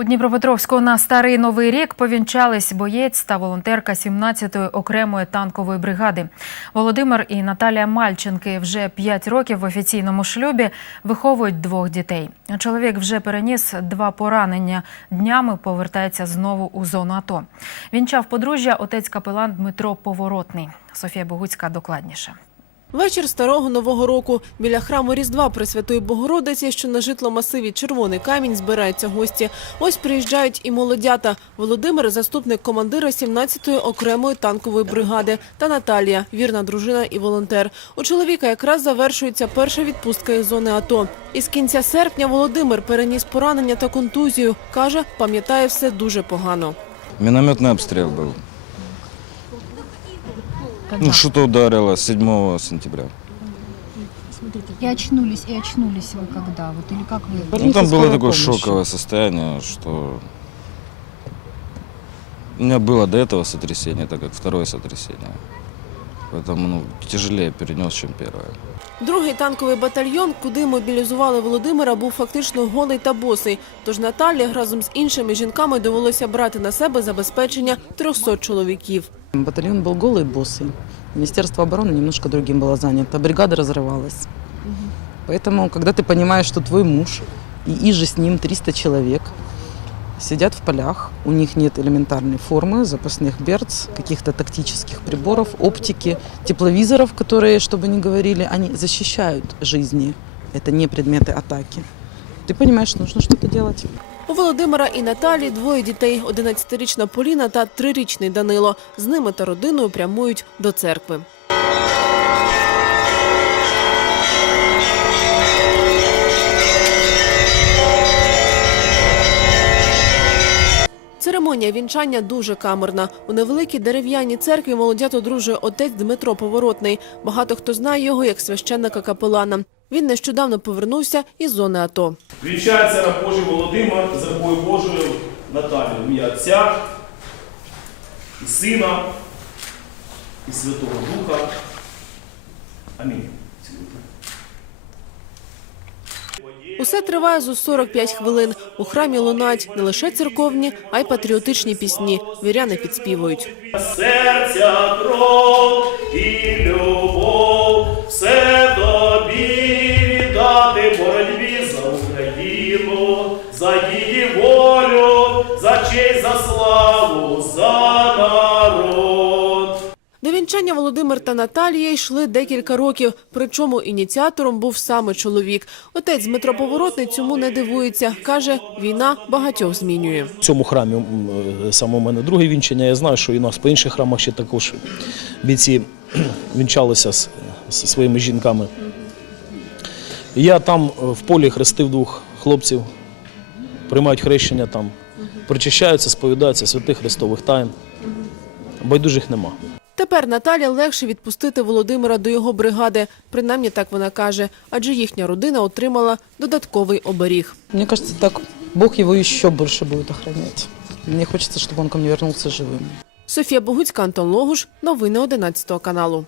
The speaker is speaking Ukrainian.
У Дніпропетровську на старий новий рік повінчались боєць та волонтерка 17-ї окремої танкової бригади. Володимир і Наталія Мальченки вже 5 років в офіційному шлюбі виховують двох дітей. Чоловік вже переніс два поранення. Днями повертається знову у зону АТО. Вінчав подружжя отець капелан Дмитро Поворотний. Софія Богуцька докладніше. Вечір старого нового року біля храму Різдва Пресвятої Богородиці, що на житломасиві Червоний камінь збираються гості. Ось приїжджають і молодята. Володимир, заступник командира 17-ї окремої танкової бригади, та Наталія, вірна дружина і волонтер. У чоловіка якраз завершується перша відпустка із зони АТО. Із кінця серпня Володимир переніс поранення та контузію. каже, пам'ятає все дуже погано. Минометный обстрел был. Ну, что-то ударило 7 сентября. И очнулись, и очнулись вы когда? Вот или как вы? Ну, там было такое шоковое состояние, что у меня было до этого сотрясение, так как второе сотрясение. Поэтому ну, тяжелее перенес, чем первое. Другий танковий батальйон, куди мобілізували Володимира, був фактично голий та босий. Тож Наталі разом з іншими жінками довелося брати на себе забезпечення 300 чоловіків. Батальон был голый, босый. Министерство обороны немножко другим было занято. Бригада разрывалась. Поэтому, когда ты понимаешь, что твой муж и иже с ним 300 человек сидят в полях, у них нет элементарной формы, запасных берц, каких-то тактических приборов, оптики, тепловизоров, которые, чтобы не говорили, они защищают жизни. Это не предметы атаки. Ты понимаешь, что нужно что-то делать. У Володимира і Наталі двоє дітей: 11-річна Поліна та 3-річний Данило. З ними та родиною прямують до церкви. Церемонія вінчання дуже камерна. У невеликій дерев'яній церкві молодят одружує отець Дмитро Поворотний. Багато хто знає його як священника капелана. Він нещодавно повернувся із зони АТО. Вінчається на Божий Володимир з рукою Божою Наталію. Ім'я Отця і Сина і Святого Духа. Амінь. Усе триває зо 45 хвилин. У храмі лунають не лише церковні, а й патріотичні пісні. Віряни підспівують. Серця кров і любов, все тобі віддати боротьбі за Україну, за її волю, за честь, за славу, вінчання Володимир та Наталія йшли декілька років. Причому ініціатором був саме чоловік. Отець Дмитро Поворотний цьому не дивується. Каже, війна багатьох змінює. В цьому храмі е, саме у мене друге вінчання. Я знаю, що і нас по інших храмах ще також бійці вінчалися з, своїми жінками. Я там е, в полі хрестив двох хлопців, приймають хрещення там, причащаються, сповідаються святих Христових тайн. Байдужих нема. Тепер Наталя легше відпустити Володимира до його бригади. Принаймні так вона каже, адже їхня родина отримала додатковий оберіг. Мені кажется, так Бог його ще більше буде охороняти. Мені хочеться, щоб він ко мені повернувся живим. Софія Богуцька, Антон Логуш. Новини 11 каналу.